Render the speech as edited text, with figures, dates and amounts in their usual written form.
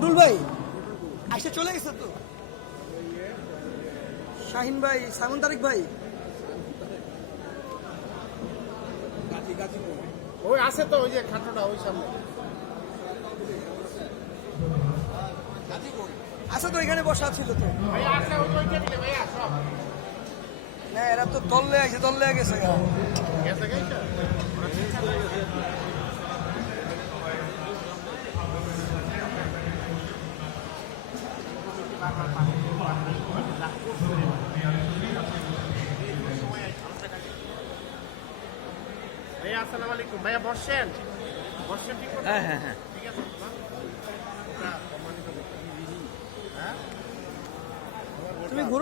টুটুল ভাই আইসা চলে গেছে তো। শাহিন ভাই, সাইমন তারিক ভাই, ওই আছে তো ওই যে খাটোটা ওই সামনে আচ্ছা তো এখানে বসা ছিল তো। ভাইয়া আছে ওই টেবিলে ভাইয়া সব না এরা তো দলে আছে, দলে গেছে গা। গেছে গেছে ভাইয়া আসসালামু আলাইকুম ভাইয়া বসেন বসেন ঠিক করে হ্যাঁ হ্যাঁ হ্যাঁ ঠিক আছে তুমি ঘুরো।